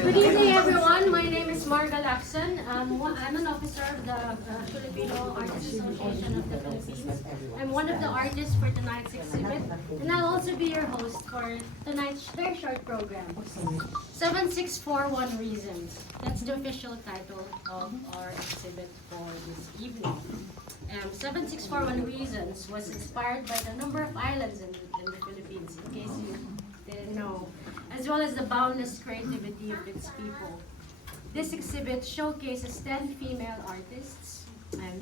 Good evening, everyone. My name is Marga Lacson. I'm an officer of the Filipino Artists Association of the Philippines. I'm one of the artists for tonight's exhibit, and I'll also be your host for tonight's very short program, 7641 Reasons. That's the official title of our exhibit for this evening. 7641 Reasons was inspired by the number of islands in the Philippines, in case you didn't know, as well as the boundless creativity of its people. This exhibit showcases 10 female artists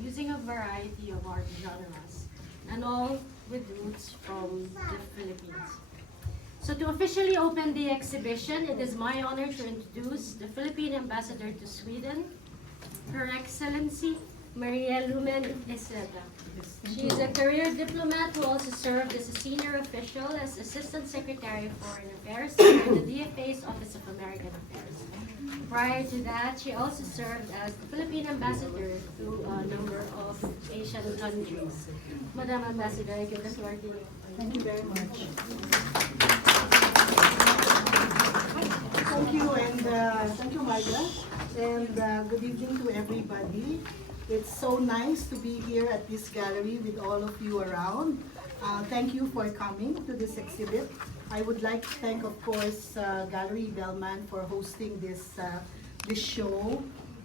using a variety of art genres, and all with roots from the Philippines. So to officially open the exhibition, it is my honor to introduce the Philippine Ambassador to Sweden, Her Excellency Maria Lumen Estrada. She is a career diplomat who also served as a senior official as Assistant Secretary of Foreign Affairs for the DFA's Office of American Affairs. Prior to that, she also served as the Philippine Ambassador to a number of Asian countries. Madam Ambassador, I give the floor to you. Thank you very much. Thank you, and thank you, Marga. And good evening to everybody. It's so nice to be here at this gallery with all of you around. Thank you for coming to this exhibit. I would like to thank, of course, Gallery Bellman for hosting this show.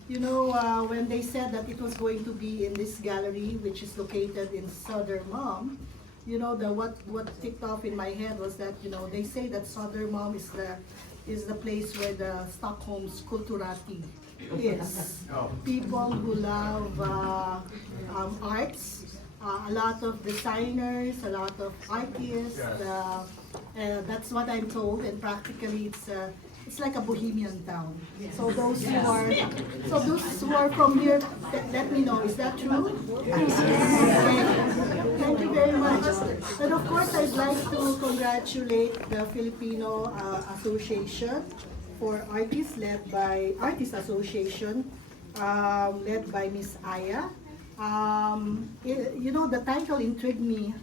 You know, when they said that it was going to be in this gallery, which is located in Södermalm, you know, what ticked off in my head was that, you know, they say that Södermalm is the place where the Stockholm's Kulturati is. People who love arts, a lot of designers, a lot of artists. That's what I'm told, and practically it's like a bohemian town. So those who are from here, let me know. Is that true? Thank you very much. And of course, I'd like to congratulate the Filipino Association for Artists, led by Artists Association, led by Miss Aya. You know, the title intrigued me.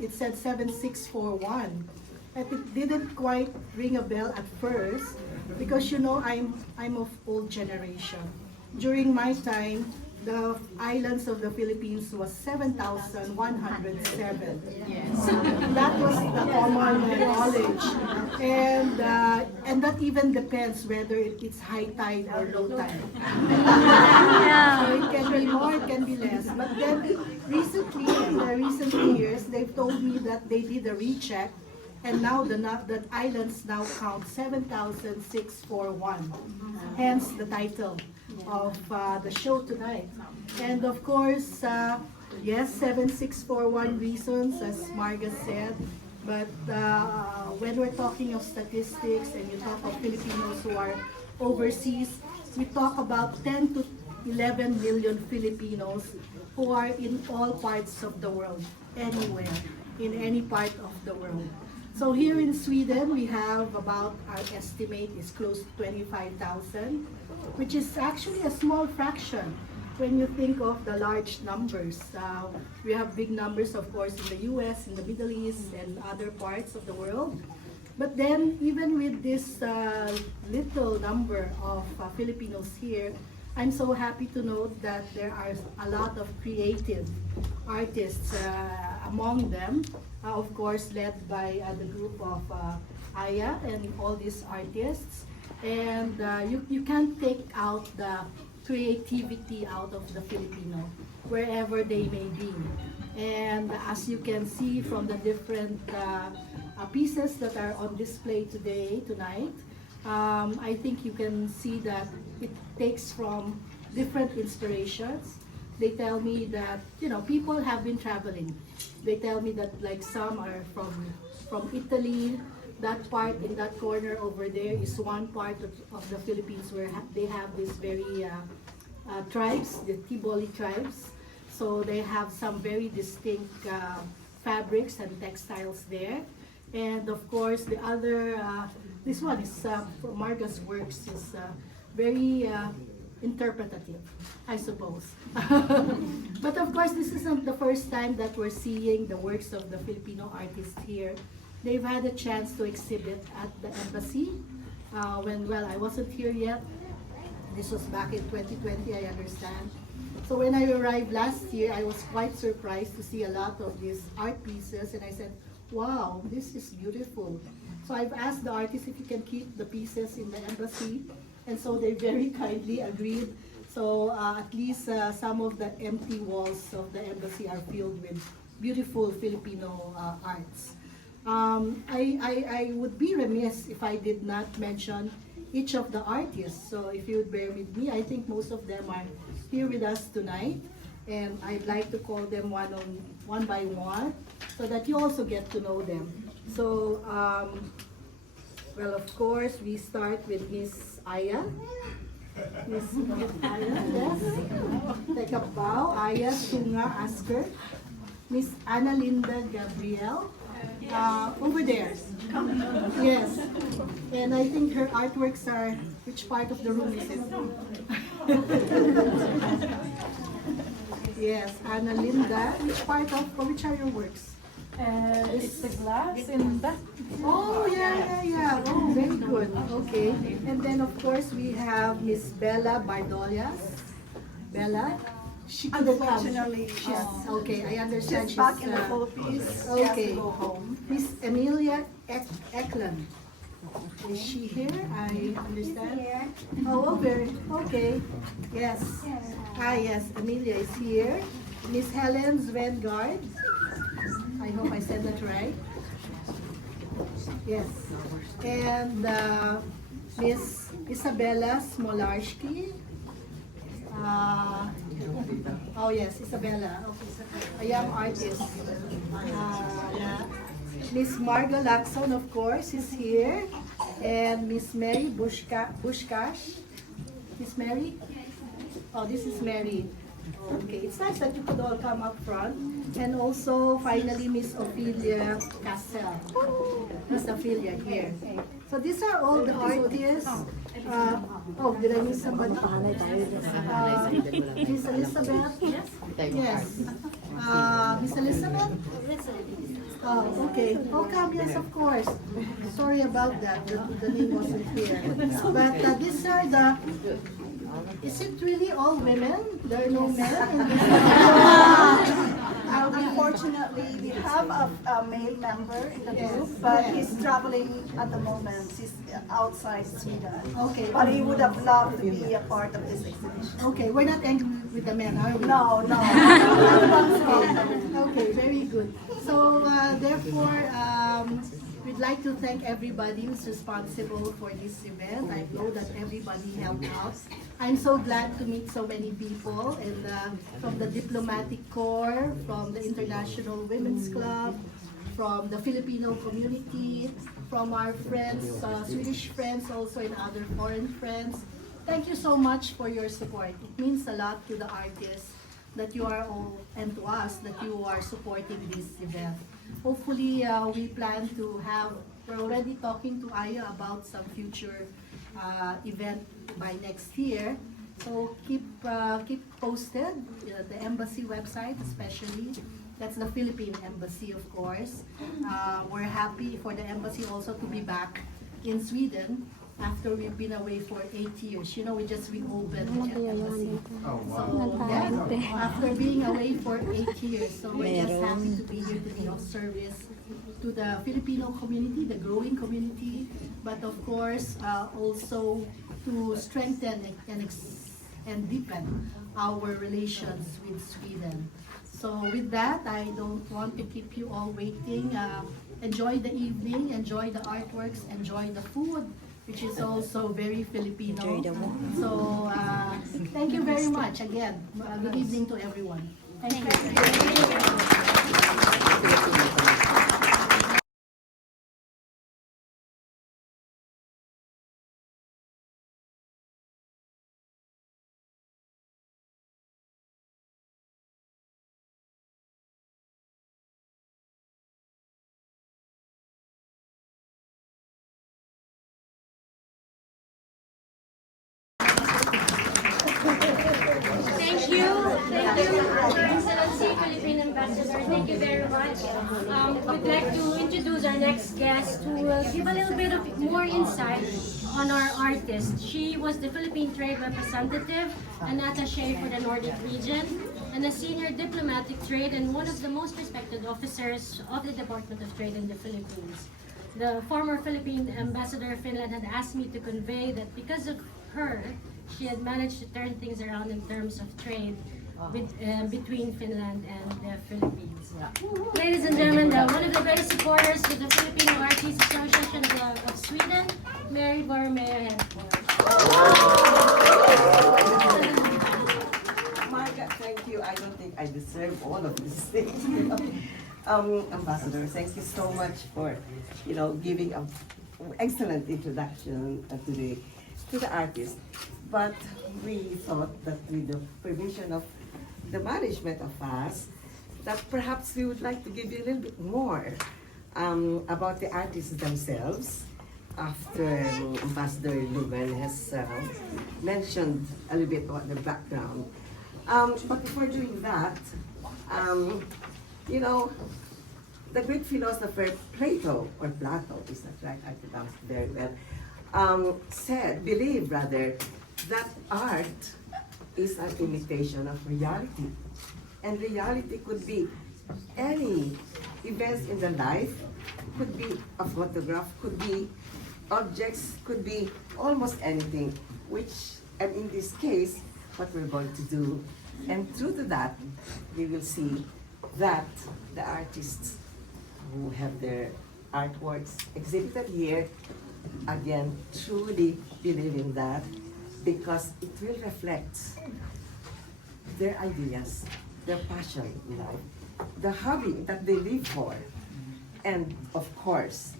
It said 7641. And it didn't quite ring a bell at first because, you know, I'm of old generation. During my time, the islands of the Philippines was 7,107. That was the common knowledge. And that even depends whether it's high tide or low tide. So it can be more, it can be less. But then recently, in the recent years, they've told me that they did a recheck, and now the islands now count 7,641. Hence the title of the show tonight. And of course, yes, 7641 reasons, as Marga said. But when we're talking of statistics and you talk of Filipinos who are overseas, we talk about 10 to 11 million Filipinos who are in all parts of the world, anywhere, in any part of the world. So here in Sweden, we have about, our estimate is close to 25,000, which is actually a small fraction when you think of the large numbers. We have big numbers, of course, in the US, in the Middle East, and other parts of the world. But then, even with this little number of Filipinos here, I'm so happy to note that there are a lot of creative artists among them, of course led by the group of Aya and all these artists. And you can't take out the creativity out of the Filipino, wherever they may be. And as you can see from the different pieces that are on display tonight, I think you can see that it takes from different inspirations. They tell me that, you know, people have been traveling. They tell me that like some are from Italy. That part in that corner over there is one part of the Philippines where they have these very tribes, the Tiboli tribes. So they have some very distinct fabrics and textiles there. And of course, the other, this one is from Marga's works, is very interpretative, I suppose. But of course, this isn't the first time that we're seeing the works of the Filipino artists here. They've had a chance to exhibit at the embassy when, well, I wasn't here yet. This was back in 2020, I understand. So when I arrived last year, I was quite surprised to see a lot of these art pieces, and I said, wow, this is beautiful. So I've asked the artists if you can keep the pieces in the embassy, and so they very kindly agreed. So at least some of the empty walls of the embassy are filled with beautiful Filipino arts. I would be remiss if I did not mention each of the artists. So if you would bear with me, I think most of them are here with us tonight, and I'd like to call them one by one so that you also get to know them. So, well, of course, we start with Miss Aya. Miss Aya, yes. Take a bow. Aya Tunga Asker. Miss Ana Linda Gabriel. Over there. Yes. And I think her artworks are, which part of the room is it? Yes, Ana Linda. Which part of, or which are your works? It's the glass in that. Oh, yeah. Oh, very good. Okay. And then, of course, we have Miss Bella Bardolias. Bella? She couldn't come. Unfortunately, Yes, okay, I understand. she's back in the Philippines. She has Okay. to go home. Miss Emilia Eklund. Is she here? I understand. Oh, very, okay. Yes. Yes, Emilia is here. Miss Helen Svengard. I hope I said that right. Yes. And Miss Isabella Smolarski. Oh yes, Isabella. Okay. A young artist. Miss Marga Lacson, of course, is here. And Miss Mary Bushkash. Miss Mary? Oh, this is Mary. Okay, it's nice that you could all come up front. And also, finally, Miss Ophelia Cassell. Miss Ophelia here. So these are all the artists. Oh, did I miss somebody? Miss Elizabeth? Yes. Miss Elizabeth? Oh, okay. Oh, come, yes, of course. Sorry about that. The name wasn't here. But these are the Is it really all women? There are no men in this? Unfortunately, we have a male member in the Yes. group, but Yes. he's traveling at the moment. He's outside Sweden. Okay. But he would have loved to be a part of this exhibition. Okay, we're not angry with the men, are we? No, no. Okay, very good. So therefore, we'd like to thank everybody who's responsible for this event. I know that everybody helped out. I'm so glad to meet so many people, and from the Diplomatic Corps, from the International Women's Club, from the Filipino community, from our friends, Swedish friends also, and other foreign friends. Thank you so much for your support. It means a lot to the artists that you are all, and to us, that you are supporting this event. Hopefully, we plan to have, we're already talking to Aya about some future event by next year. So keep posted, the embassy website especially. That's the Philippine Embassy, of course. We're happy for the embassy also to be back in Sweden after we've been away for 8 years. You know, we just reopened the embassy. So, yeah, after being away for 8 years, so we're just happy to be here to be of service to the Filipino community, the growing community, but of course, also to strengthen and deepen our relations with Sweden. So with that, I don't want to keep you all waiting. Enjoy the evening, enjoy the artworks, enjoy the food, which is also very Filipino. So thank you very much again. Good evening to everyone. Thank you. Thank you. Thank you, Your Excellency, Philippine Ambassador. Thank you very much. We'd like to introduce our next guest who will give a little bit of more insight on our artist. She was the Philippine Trade Representative, an attaché for the Nordic region, and a senior diplomatic trade and one of the most respected officers of the Department of Trade in the Philippines. The former Philippine Ambassador Finland had asked me to convey that because of her, she had managed to turn things around in terms of trade between Finland and the Philippines. Ladies and gentlemen, one of the greatest supporters to the Filipino Artists Association of Sweden, Mary Borromeo Henford. Marga, thank you. I don't think I deserve all of these things. Ambassador, thank you so much for, giving an excellent introduction to the artist. But we thought that with the permission of the management of us, that perhaps we would like to give you a little bit more about the artists themselves. After Ambassador Lumen has mentioned a little bit about the background. But before doing that, the great philosopher Plato, is that right? I pronounced it very well, believed rather, that art is an imitation of reality. And reality could be any events in the life, could be a photograph, could be objects, could be almost anything, and in this case, what we're going to do. And through to that, we will see that the artists who have their artworks exhibited here, again, truly believe in that, because it will reflect their ideas, their passion in life, the hobby that they live for, and of course,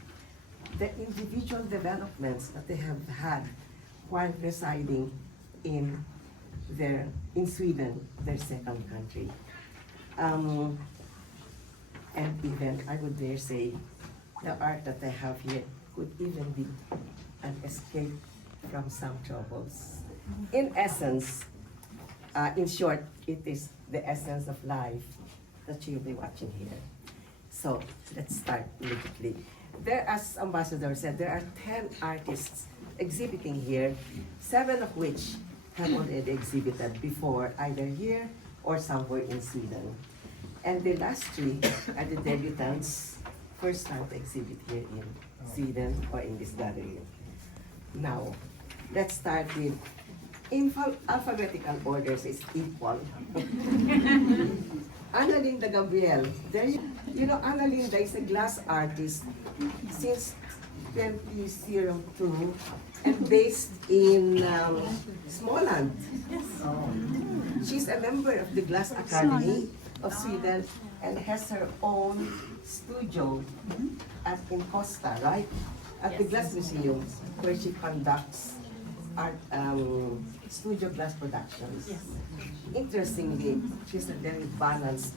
the individual developments that they have had while residing in Sweden, their second country. And even, I would dare say, the art that they have here could even be an escape from some troubles. In essence, in short, it is the essence of life that you'll be watching here. So let's start immediately. There, as Ambassador said, there are 10 artists exhibiting here, 7 of which have already exhibited before, either here or somewhere in Sweden. And the last three are the debutants, first time to exhibit here in Sweden or in this gallery. Now, let's start with, in alphabetical orders is equal. Analinda Gabriel, there you know, Analinda is a glass artist since 2002 and based in Småland. She's a member of the Glass Academy of Sweden and has her own studio in Costa, right? At the Glass Museum, where she conducts art, studio glass productions. Interestingly, she's a very balanced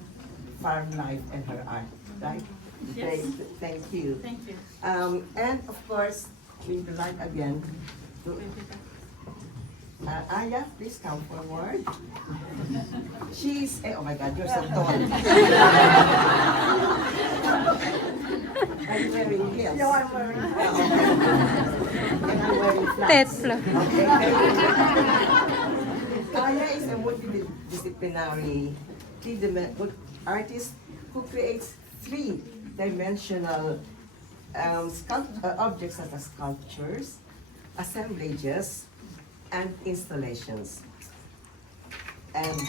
farm life and her art, right? Yes. Thank you. Thank you. And of course, we would like again to Aya, please come forward. She's, oh my God, you're so tall. Are you wearing heels? No, I'm wearing. Oh, okay. And I'm wearing flats. Okay. Aya is a multidisciplinary artist who creates three-dimensional objects such as sculptures, assemblages, and installations. And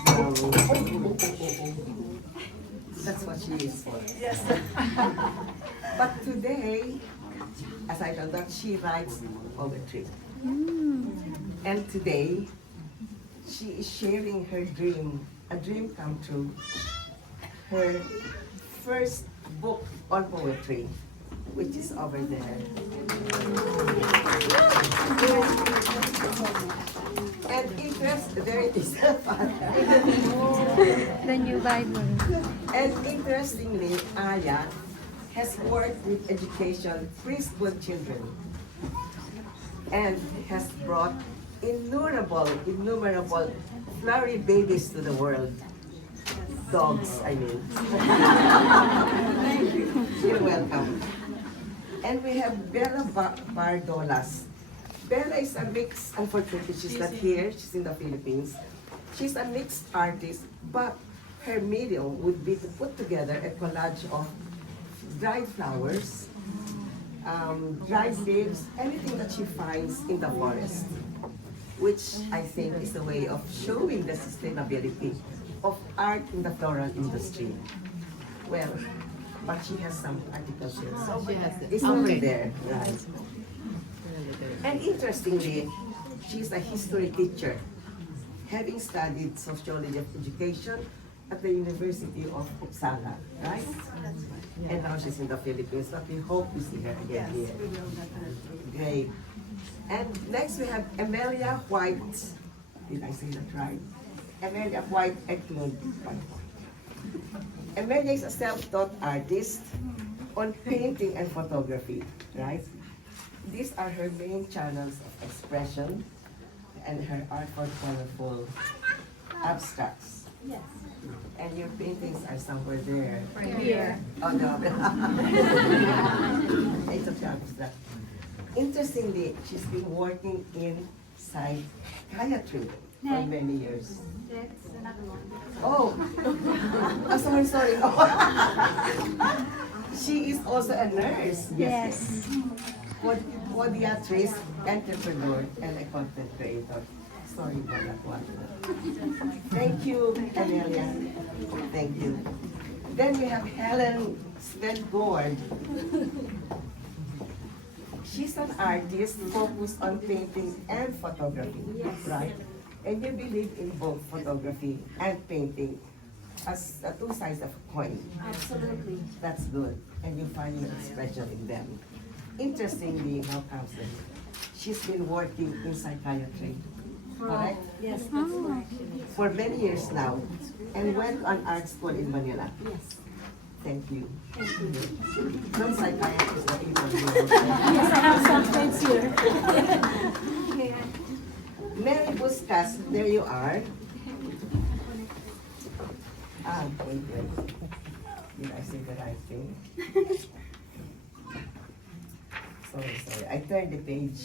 that's what she is for. Yes. But today, aside from that, she writes poetry. And today, she is sharing her dream, a dream come true, her first book on poetry, which is over there. And there it is. The new Bible. And interestingly, Aya has worked with education, preschool children, and has brought innumerable flowery babies to the world. Dogs, I mean. Thank you. You're welcome. And we have Bella Bardolas. Bella is a mix, unfortunately she's not here, she's in the Philippines. She's a mixed artist, but her medium would be to put together a collage of dried flowers, dried leaves, anything that she finds in the forest, which I think is a way of showing the sustainability of art in the floral industry. Well, but she has some articles here. So it's over there, right? And interestingly, she's a history teacher, having studied sociology of education at the University of Uppsala, right? And now she's in the Philippines, but we hope we see her again here. Great. And next we have Amelia White. Did I say that right? Amelia White Eklund. Amelia is a self-taught artist on painting and photography, right? These are her main channels of expression, and her art for colorful abstracts. Yes. And your paintings are somewhere there. Right here. Oh no. It's a abstract. Interestingly, she's been working in psychiatry for many years. That's another one. Oh, sorry. She is also a nurse. Yes. Podiatrist, entrepreneur, and a content creator. Sorry for that one. Thank you, Amelia. Thank you. Then we have Helen Svedgård. She's an artist focused on painting and photography, right? And you believe in both photography and painting as two sides of a coin. Absolutely. That's good. And you find your expression in them. Interestingly, now comes in. She's been working in psychiatry, correct? Yes, that's correct. For many years now, and went on art school in Manila. Yes. Thank you. Thank you. No psychiatrist that people do. Yes, I have some friends here. Mary Buscas, there you are. Wait. Did I say the right thing? sorry. I turned the page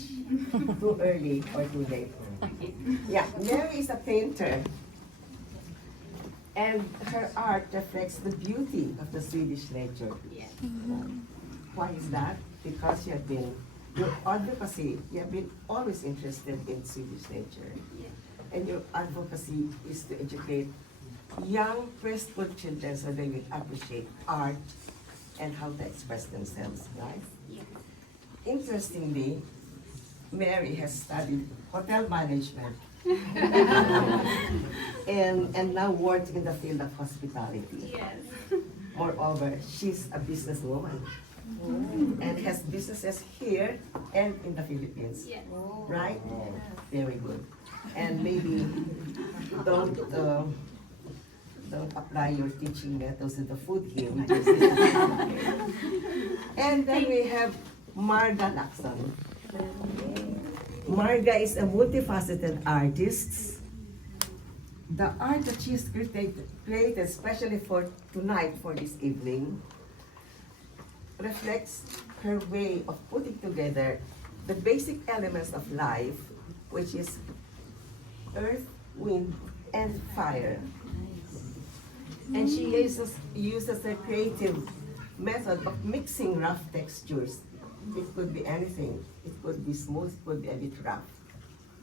too early or too late. Yeah, Mary is a painter. And her art reflects the beauty of the Swedish nature. Yeah. Why is that? Because your advocacy, you have been always interested in Swedish nature. Yeah. And your advocacy is to educate young preschool children so they will appreciate art and how to express themselves, right? Yeah. Interestingly, Mary has studied hotel management and now works in the field of hospitality. Yes. Moreover, she's a businesswoman and has businesses here and in the Philippines, Yes. right? Very good. And maybe don't apply your teaching methods to the food here. We just and then we have Marga Lacson. Marga is a multifaceted artist. The art that she has created especially for tonight, for this evening, reflects her way of putting together the basic elements of life, which is earth, wind, and fire. And she uses a creative method of mixing rough textures. It could be anything. It could be smooth, it could be a bit rough.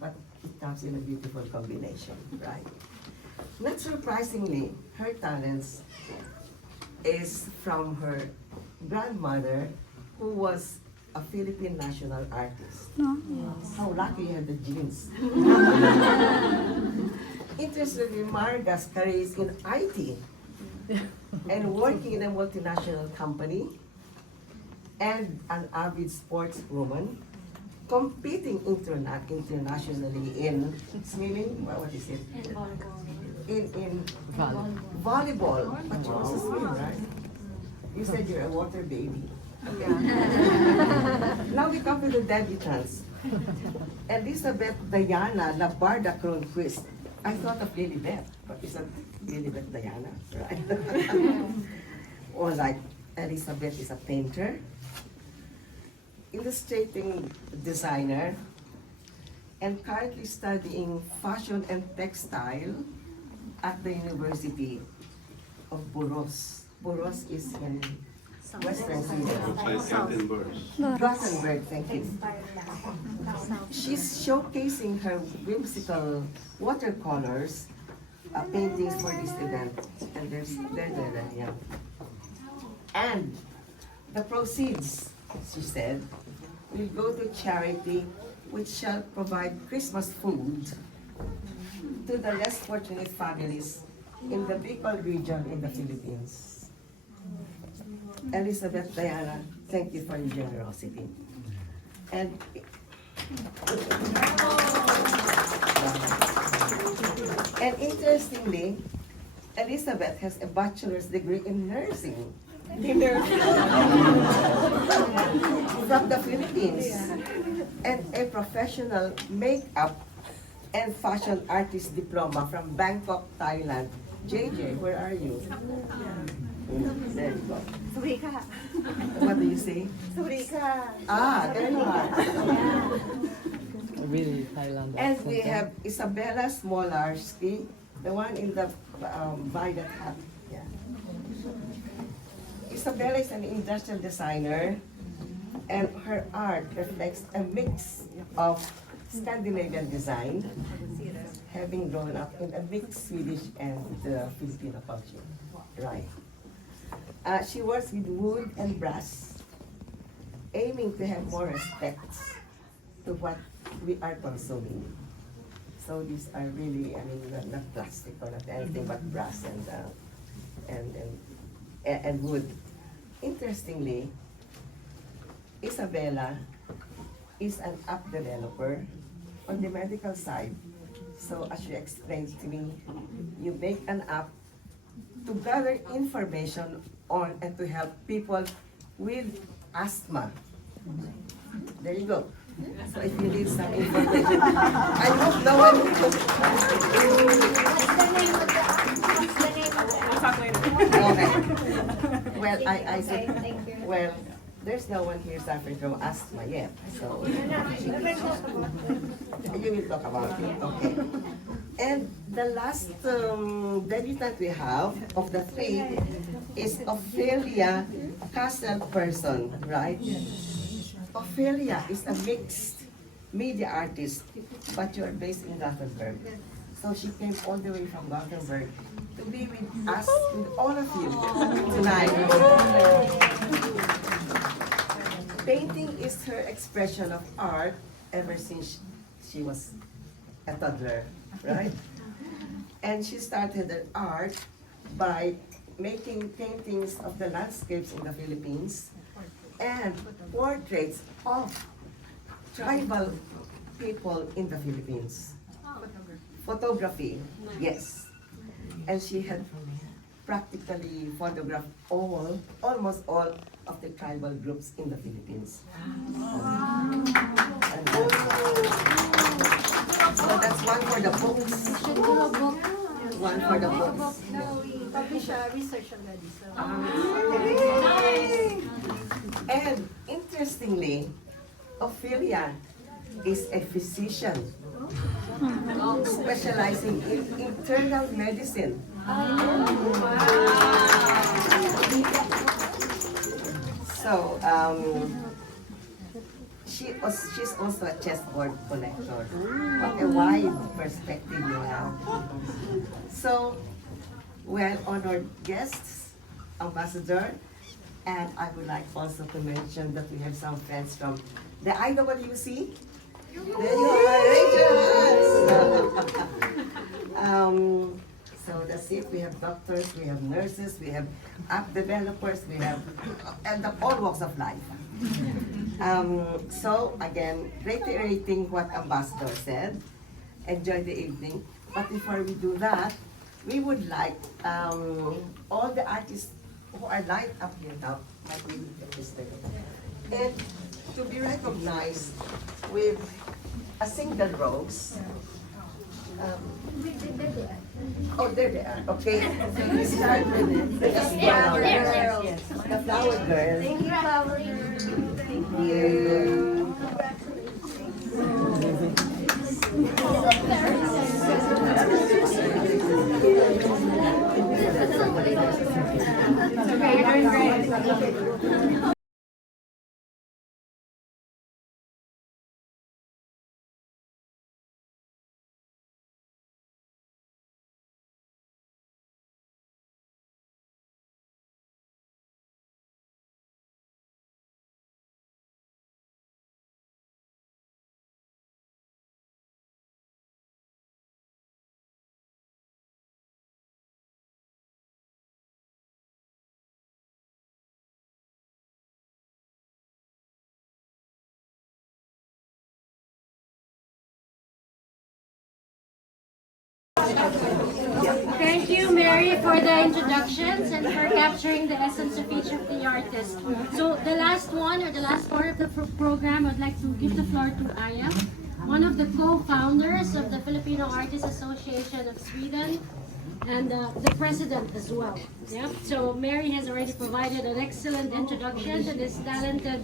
But it comes in a beautiful combination, right? Not surprisingly, her talents is from her grandmother, who was a Philippine national artist. How lucky you have the genes. Interestingly, Marga's career is in IT and working in a multinational company and an avid sportswoman, competing internationally in swimming, what is it? In volleyball. But you also swim, right? You said you're a water baby. Now we come to the debutants. Elizabeth Diana Labarda Cronquist. I thought of Lilibet, but isn't Lilibet Diana, right? Or like Elizabeth is a painter, illustrating designer, and currently studying fashion and textile at the University of Borås. Borås is in Western Sweden. Gothenburg, thank you. She's showcasing her whimsical watercolors paintings for this event. And yeah. And the proceeds, she said, will go to charity which shall provide Christmas food to the less fortunate families in the Bicol region in the Philippines. Elizabeth Diana, thank you for your generosity. And interestingly, Elizabeth has a bachelor's degree in nursing from the Philippines and a professional makeup and fashion artist diploma from Bangkok, Thailand. JJ, where are you? There you go. Surika. What do you say? Surika. Ah, there you are. Really Thailand. And we have Isabella Smolarski, the one in the violet hat. Yeah. Isabella is an industrial designer, and her art reflects a mix of Scandinavian design, having grown up in a mixed Swedish and Filipino culture. Right. She works with wood and brass, aiming to have more respect to what we are consuming. So these are really, I mean, not plastic or not anything but brass and wood. Interestingly, Isabella is an app developer on the medical side. So as she explained to me, you make an app to gather information on and to help people with asthma. There you go. So if you need some information, I hope no one. What's the name of the Okay. Well, I said, well, there's no one here suffering from asthma yet, so. You will talk about it, okay. And the last debutant we have of the three is Ophelia Castle-Person, right? Ophelia is a mixed media artist, but you are based in Gothenburg. So she came all the way from Gothenburg to be with us, with all of you tonight. Painting is her expression of art ever since she was a toddler, right? And she started her art by making paintings of the landscapes in the Philippines and portraits of tribal people in the Philippines. Photography, yes. And she had practically photographed almost all of the tribal groups in the Philippines. And so that's one for the books. One for the books. Publish research already, so. And interestingly, Ophelia is a physician specializing in internal medicine. So, she's also a chessboard collector. What a wide perspective you have. So, well-honored guests, ambassador, and I would like also to mention that we have some friends from the IWC. There you are, Rachel! So that's it. We have doctors, we have nurses, we have app developers, we have and all walks of life. So again, reiterating what Ambassador said, enjoy the evening. But before we do that, we would like all the artists who are lined up here now, might be registered, and to be recognized with a single rose. Oh, there they are. Okay. So we start with the flower girl. The flower girl. Thank you, Flower. Thank you. Okay, you're doing great. Thank you, Mary, for the introductions and for capturing the essence of each of the artists. So the last one, or the last part of the program, I'd like to give the floor to Aya, one of the co-founders of the Filipino Artists Association of Sweden, and the president as well. Yeah. So Mary has already provided an excellent introduction to this talented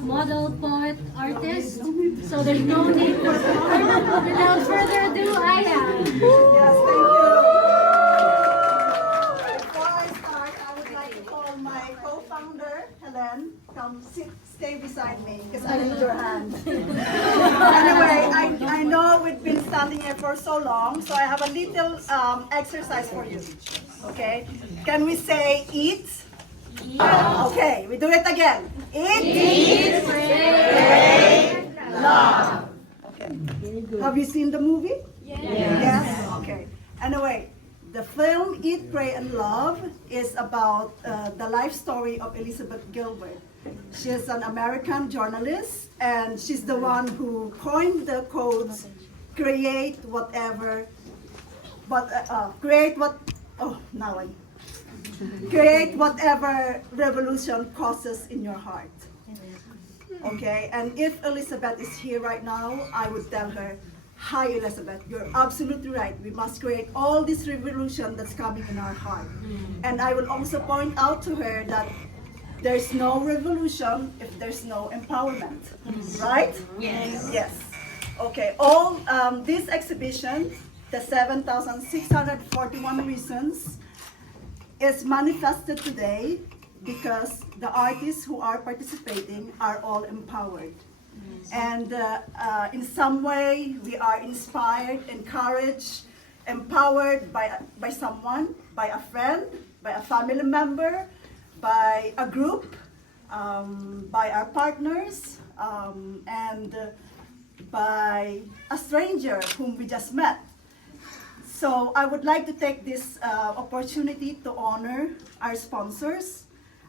model, poet, artist. So there's no need for without further ado, Aya. Yes, thank you. Before I start, I would like to call my co-founder, Helen. Come stay beside me, because I need your hand. Anyway, I know we've been standing here for so long, so I have a little exercise for you. Okay? Can we say eat? Okay, we do it again. Eat, pray, love. Okay. Have you seen the movie? Yes. Okay. Anyway, the film Eat, Pray, and Love is about the life story of Elizabeth Gilbert. She's an American journalist, and she's the one who coined the codes, create whatever, but create whatever revolution causes in your heart. Okay, and if Elizabeth is here right now, I would tell her, hi Elizabeth, you're absolutely right. We must create all this revolution that's coming in our heart. And I will also point out to her that there's no revolution if there's no empowerment, right? Yes. Yes. Okay, all this exhibition, the 7,641 reasons, is manifested today because the artists who are participating are all empowered. And in some way, we are inspired, encouraged, empowered by someone, by a friend, by a family member, by a group, by our partners, and by a stranger whom we just met. So I would like to take this opportunity to honor our sponsors.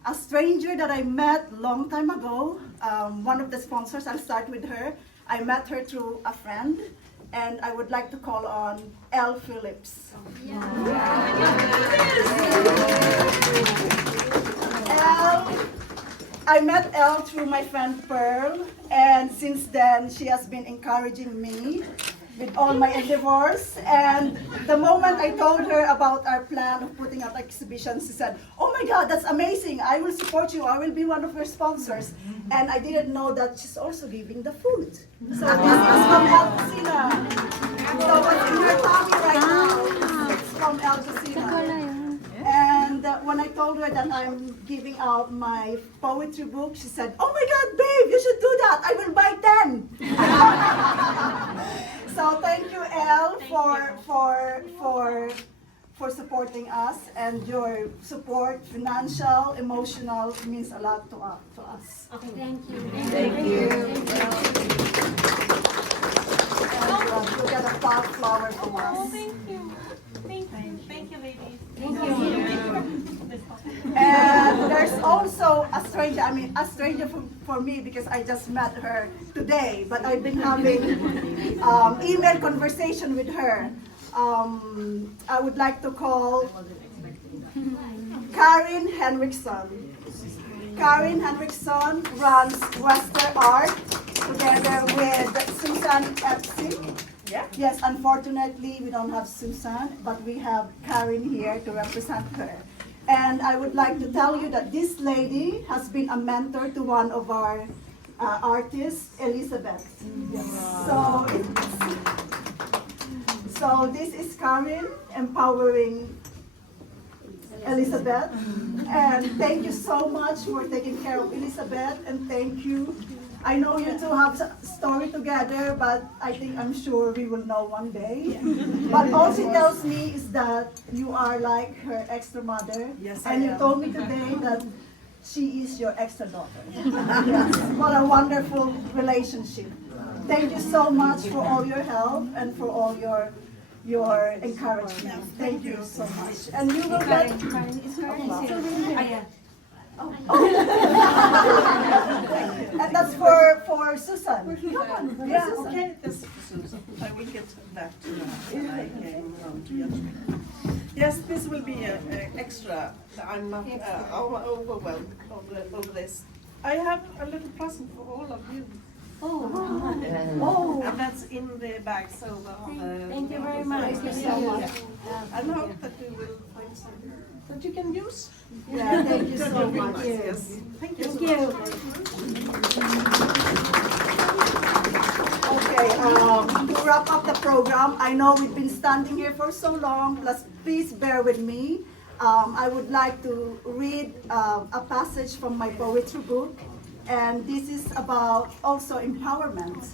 A stranger that I met long time ago, one of the sponsors, I'll start with her. I met her through a friend, and I would like to call on Elle Phillips. I met Elle through my friend Pearl, and since then she has been encouraging me with all my endeavors. And the moment I told her about our plan of putting up exhibitions, she said, "Oh my God, that's amazing! I will support you. I will be one of your sponsors." And I didn't know that she's also giving the food. So this is from El Cocina. So what's in her tummy right now is from El Cocina. And when I told her that I'm giving out my poetry book, she said, "Oh my God, babe, you should do that. I will buy 10." So thank you, Elle, for supporting us, and your support, financial, emotional, means a lot to us. Okay, thank you. Thank you. And you get a pot flower from us. Thank you. And there's also a stranger for me, because I just met her today, but I've been having email conversation with her. I would like to call Karin Henriksson. Karin Henriksson runs Western Art together with Susan Epsi. Yes, unfortunately, we don't have Susan, but we have Karin here to represent her. And I would like to tell you that this lady has been a mentor to one of our artists, Elizabeth. So this is Karin empowering Elizabeth. And thank you so much for taking care of Elizabeth, and thank you. I know you two have a story together, but I'm sure we will know one day. But all she tells me is that you are like her extra mother. Yes, and I you am. told me today that she is your extra daughter. Yes. What a wonderful relationship. Thank you so much for all your help and for all your encouragement. Thank you so much. And you will get. And that's for Susan. Come on. Yeah, Susan. okay, this is Susan. I will get back to that. I came around to Jönköping. Yes, this will be an extra. I'm not overwhelmed over this. I have a little present for all of you. Oh, And that's in the bag, so. Thank you very much. thank you so much. I hope that you will find something that you can use. Yeah, thank you That so will be much. nice, yes. Thank you. Thank so you. much. Okay, to wrap up the program, I know we've been standing here for so long, please bear with me. I would like to read a passage from my poetry book, and this is about also empowerment.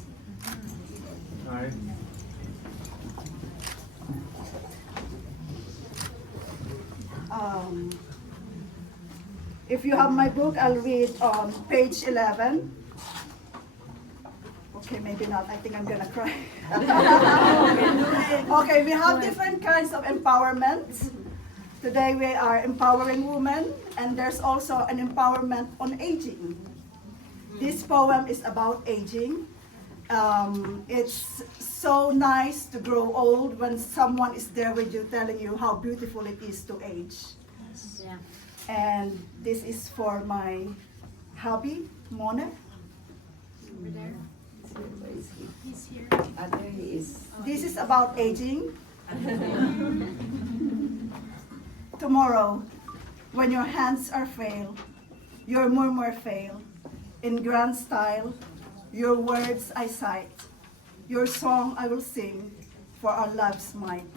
If you have my book, I'll read on page 11. Okay, maybe not. I think I'm gonna cry. Okay, we have different kinds of empowerment. Today we are empowering women, and there's also an empowerment on aging. This poem is about aging. It's so nice to grow old when someone is there with you telling you how beautiful it is to age. Yeah. And this is for my hubby, Mona. Over there. He's here. There he is. This is about aging. Tomorrow, when your hands are frail, your murmur fail. In grand style, your words I cite. Your song I will sing for our love's might.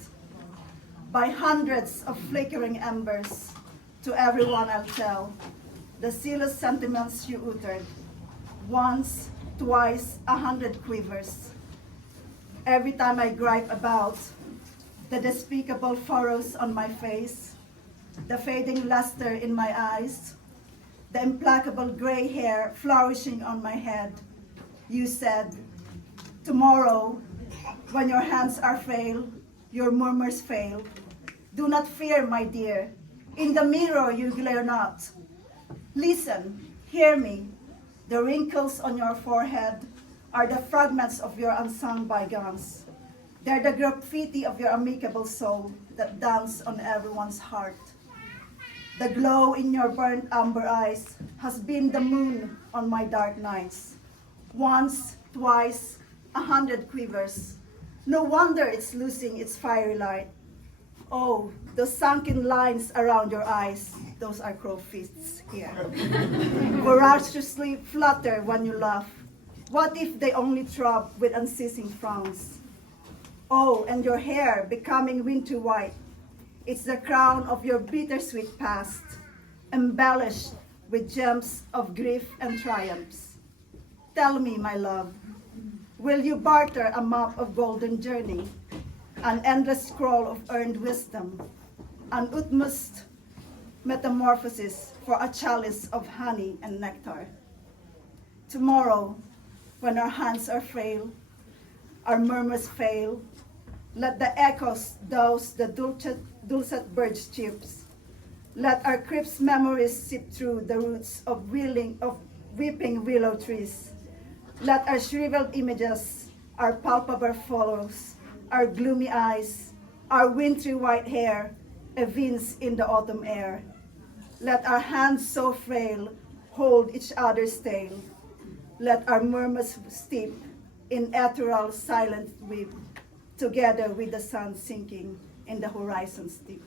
By hundreds of flickering embers, to everyone I'll tell the zealous sentiments you uttered. Once, twice, 100 quivers. Every time I gripe about the despicable furrows on my face, the fading luster in my eyes, the implacable gray hair flourishing on my head, you said, tomorrow, when your hands are frail, your murmurs fail, do not fear, my dear. In the mirror you glare not. Listen, hear me. The wrinkles on your forehead are the fragments of your unsung bygones. They're the graffiti of your amicable soul that dance on everyone's heart. The glow in your burnt amber eyes has been the moon on my dark nights. Once, twice, 100 quivers. No wonder it's losing its fiery light. Oh, the sunken lines around your eyes, those are crow fists here. Voraciously flutter when you laugh. What if they only throb with unceasing frowns? Oh, and your hair becoming winter white. It's the crown of your bittersweet past, embellished with gems of grief and triumphs. Tell me, my love, will you barter a map of golden journey, an endless scroll of earned wisdom, an utmost metamorphosis for a chalice of honey and nectar? Tomorrow, when our hands are frail, our murmurs fail, let the echoes douse the dulcet bird's chips. Let our crisp memories seep through the roots of weeping willow trees. Let our shriveled images, our palpable follows, our gloomy eyes, our wintry white hair evince in the autumn air. Let our hands so frail hold each other's tail. Let our murmurs steep in ethereal silent weep, together with the sun sinking in the horizon's deep.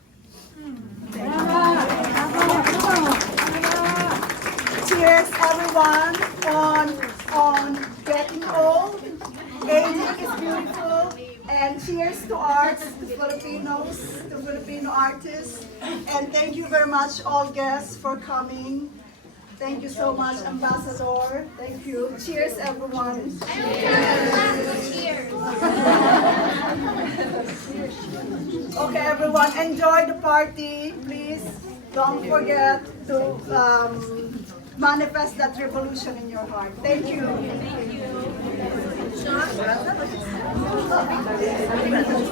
Cheers, everyone, on getting old. Aging is beautiful. And cheers to arts, to Filipinos, to Filipino artists. And thank you very much, all guests, for coming. Thank you so much, Ambassador. Thank you. Cheers, everyone. Okay, everyone, enjoy the party. Please don't forget to manifest that revolution in your heart. Thank you. Thank you.